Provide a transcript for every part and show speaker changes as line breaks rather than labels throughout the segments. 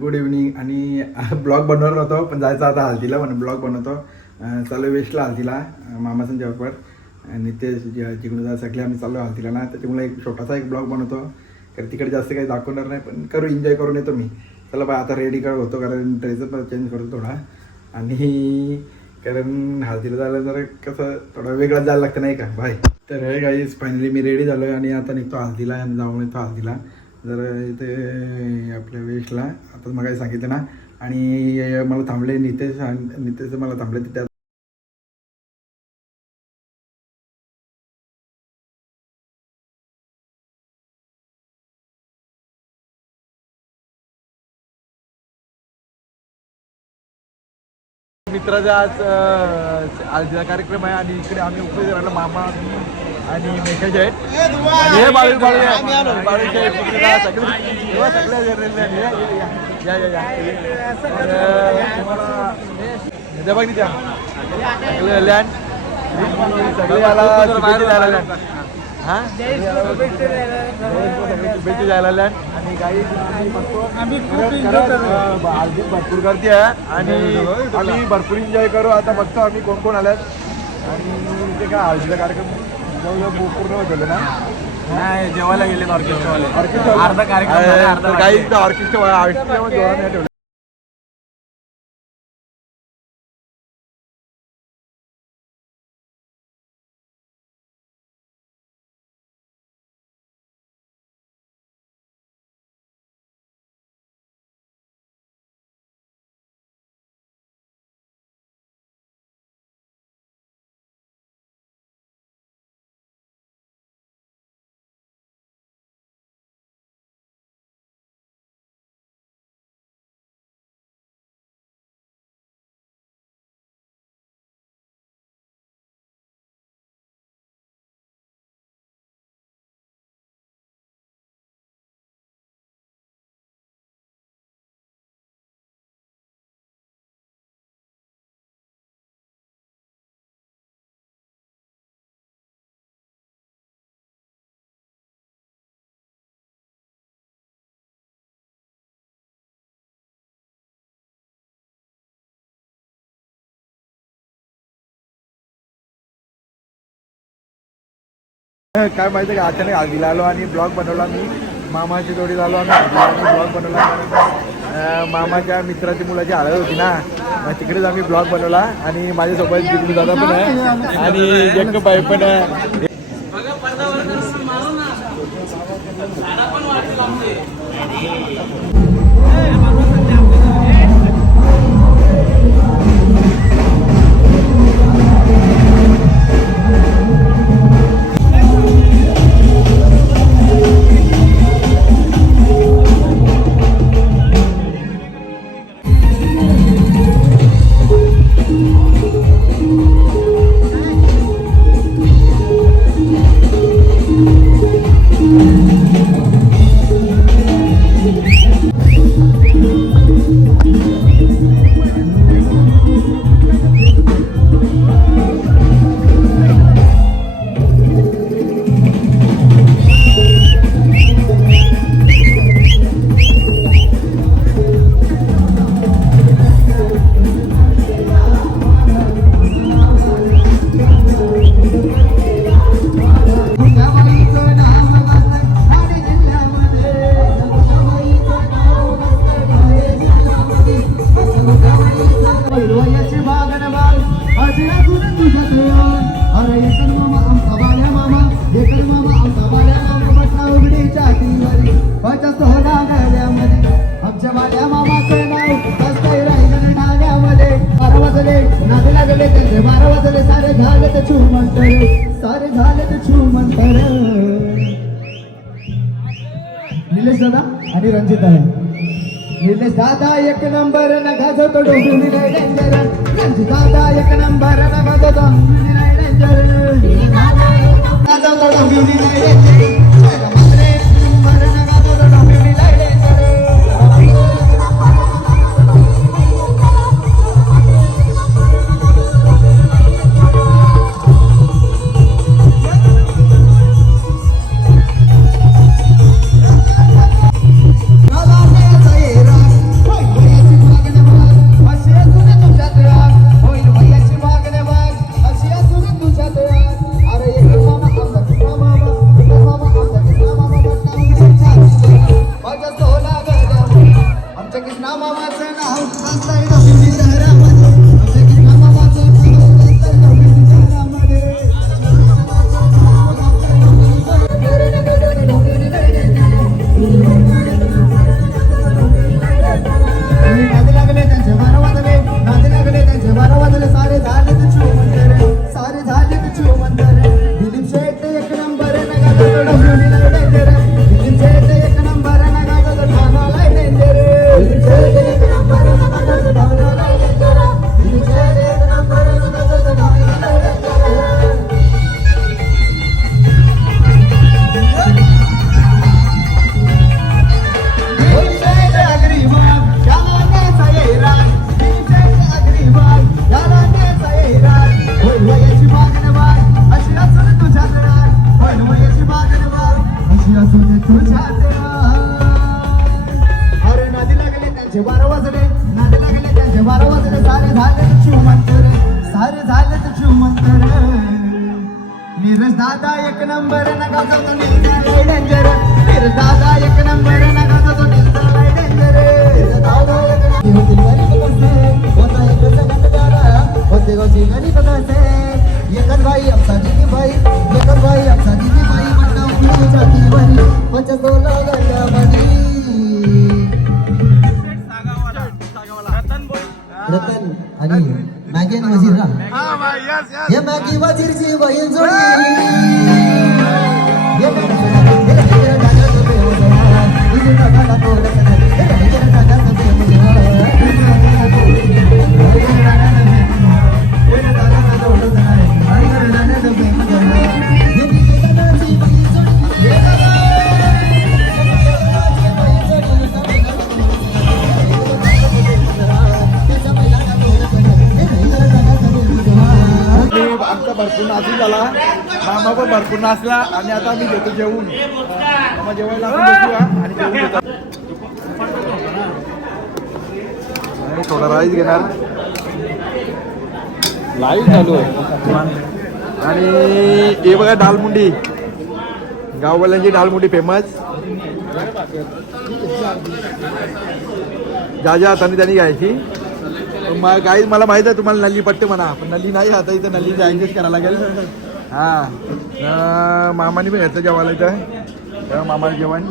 Good evening आणि blog बनवणार नव्हतो पण जायचं आता हल्दीला म्हणून ब्लॉग बनवतो. चालू वेस्टला हल्दीला मामासन मामाचं जॉबवर आणि ते जिकडून जा सगळे आम्ही चाललो हल्दीला ना. त्याच्यामुळे एक छोटासा एक ब्लॉग बनवतो. कारण तिकडे जास्त काही दाखवणार नाही पण करू एन्जॉय करून येतो मी. चला बा आता रेडी कर होतो कारण ड्रेसच पण चेंज करतो थोडा. आणि कारण हळदीला जायला जरा कसं थोडा वेगळा जायला लागतं नाही का? बाय तर हे काही फायनली मी रेडी झालो आहे आणि आता निघतो हळदीला आणि जाऊन येतो हळदीला. जर इथे आपल्या वेशला आता मग सांगितलं ना आणि मला थांबले नितेश नितेश मला थांबले तिथे. मित्राचा आज आज कार्यक्रम आहे आणि इकडे आम्ही उपयोग राहिलो. मामा आणि मेघाचे आहेत हे बाळू बाळू बाळूचे आहेत सगळे. तेव्हा सगळे. हे, या या या. तर, तुम्हाला बघ त्या सगळे लँड सगळे याला शुभेच्छा द्यायला लँड हा? शुभेच्छा द्यायला लँड आणि काही आम्ही भरपूर गर्दी आहे. आणि आम्ही भरपूर एन्जॉय करू. आता बघतो आम्ही कोण कोण आल्यात? आणि ते काय हळदीचा कार्यक्रम
नाही जेवायला गेले ऑर्केस्ट्रावाले
ऑर्केस्ट्रा
अर्धा कार्यक्रम झाला, अर्धा बाकी
काही ऑर्केस्ट्रा ऑर्केस्ट्रा काय माहिती का? अचानक हळदीला आलो आणि ब्लॉग बनवला मी. मामाची जोडी झालो आम्ही. आणि ब्लॉग बनवला. मामाच्या मित्राची मुलाची हळद होती ना. तिकडेच आम्ही ब्लॉग बनवला आणि माझ्यासोबत जिकडे दादा पण आहे आणि एक बाई पण आहे.
वयाची झाले ते छू म्हणतर सारे झाले ते छू म्हणतर निलेश दादा आणि रणजित दादा निलेश दादा एक नंबर न गाजवतो डोंबिवली नाही डेंजर रणजित दादा एक नंबर न गाजवतो डोंबिवली नाही डेंजर गाजवतो डोंबिवली नाही डेंजर दादा एक नंबर नका जातो निघालाय डेंजर नीरज दादा एक नंबर नका जातो निघालाय डेंजर दादा एक नंबर होतील गरीब कसे होता एक जगत गाडा होते गोची गरीब कसे एकच बाई आमचा दिदी बाई एकच बाई आमचा दिदी बाई म्हणता उडी जाती बरी पंच सोला गंगामधी रतन आणि मॅगी आणि वजीर ना हे मॅगी वजीरची बहीण जोडी हे मॅगी
भरपूर नाचला आणि आता आम्ही घेतो जेवून. मामा जेवायला आपण बसूया आणि जेवून घेतो. आणि थोडा राईस घेणार. लाईव्ह चालू आहे आणि हे बघा दालमुंडी. गाववाल्यांची दालमुंडी फेमस ज्या ज्या हाताने त्यांनी घ्यायची. मग काही मला माहीत आहे तुम्हाला नल्ली पट्टे म्हणा पण नल्ली नाही आता इथं नल्लीचं ॲडजस्ट करायला लागेल. हा. मामाने पण घेतलं जेवायला इथं. तेव्हा मामाला जेवण.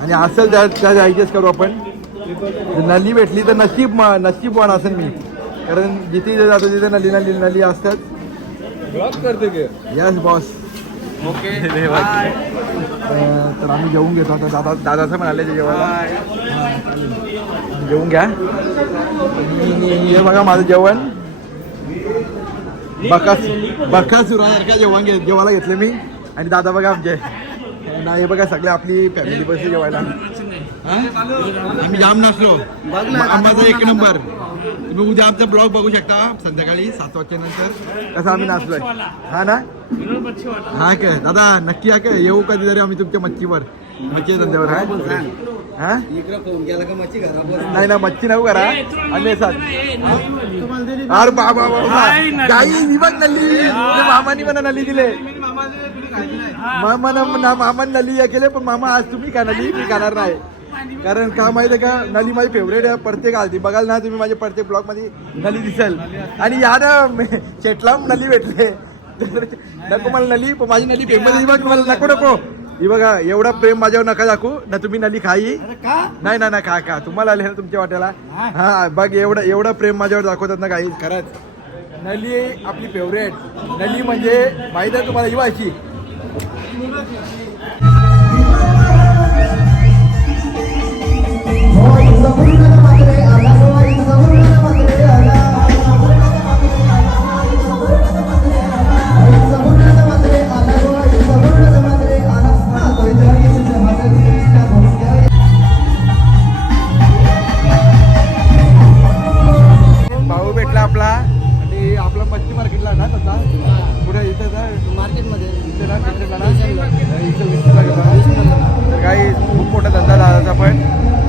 आणि असेल त्या त्या ॲडजस्ट करू आपण. नल्ली भेटली तर नशीब म- नशीबवान असेल मी. कारण जिथे जे जातो तिथे नल्ली नल्ली नल्ली असतात. यस बॉस
ओके
तर आम्ही जेवून घेतो आता. दादा दादाचं पण आले ते जेवायला. जेवून घ्या. हे बघा माझं जेवण. बकास बकासुरासारखा जेवण घे जेवायला घेतलं मी. आणि दादा बघा आमचे. ना हे बघा सगळे आपली फॅमिली बसली जेवायला. हा? आम्ही जाम नसलो आंबाचा एक नंबर. तुम्ही उद्या आमचा ब्लॉग बघू शकता संध्याकाळी सात वाजच्या नंतर. कसं आम्ही नाचलोय. हा ना? हा काय? दादा नक्की हा काय? येऊ कधीतरी आम्ही तुमच्या मच्छीवर. मच्छी धंद्यावर हा? हा? नाही ना मच्छी नको करा. आणि अरे बाबा बाबा गाई मी बघ नल्ली. मामानी मला नल्ली दिले. मामा ना मामा नली हे केले पण मामा आज तुम्ही का नली मी खाणार नाही. कारण का माहिती का? नली माझी फेवरेट आहे प्रत्येक आलती. बघाल ना तुम्ही माझ्या प्रत्येक ब्लॉगमध्ये नली दिसेल आणि या ना शेटला नली भेटले. नको मला नली पण माझी नली फेमस बघ मला नको नको. ही बघा एवढा प्रेम माझ्यावर नका दाखवू. ना तुम्ही नली खाई नाही ना ना खा खा. तुम्हाला आले ना तुमच्या वाट्याला. हा. बघ एवढं एवढं प्रेम माझ्यावर दाखवतात ना काही. खरंच. नली आपली फेवरेट नली म्हणजे माहिती आहे तुम्हाला ही व्हायची पण.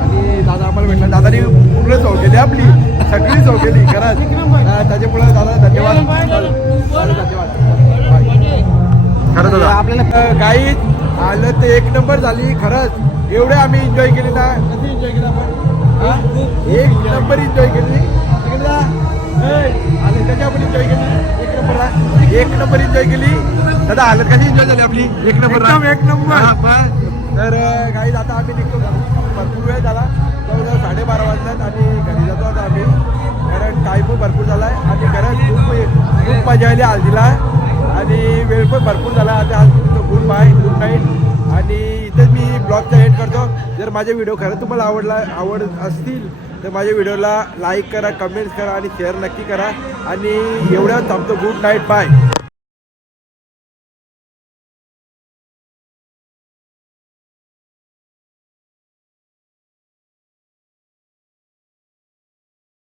आणि दादा आम्हाला भेटला. दादाने पूर्ण चौ केली आपली. सगळी चौ केली खरंच. त्याच्यामुळे दादा धन्यवाद. दादा, धन्यवाद. खरंच दादा. आपल्याला काही आलं ते एक नंबर झाली खरंच. एवढे आम्ही एन्जॉय केले ना. कधी एन्जॉय केलं आपण? हा? एक नंबर एन्जॉय केली. आले कशी आपण एन्जॉय केली? एक नंबरला एक नंबर एन्जॉय केली. दादा हालत कशी एन्जॉय झाली आपली? एक नंबर एक नंबर. तर काही आता आम्ही निघतो भरपूर वेळ झाला. जवळजवळ साडेबारा वाजल्यात आणि घरी जातो आता आम्ही. कारण टाईम पण भरपूर झाला आहे आणि घरात खूप म्हणजे खूप मजा आली हळदीला आणि वेळ पण भरपूर झाला. आता आज गुड बाय गुड नाईट आणि इथेच मी ब्लॉगचा एड करतो. जर माझे व्हिडिओ खरं तुम्हाला आवडला आवड असतील तर माझ्या व्हिडिओला लाईक करा कमेंट्स करा आणि शेअर नक्की करा. आणि एवढ्या थांबतो गुड नाईट बाय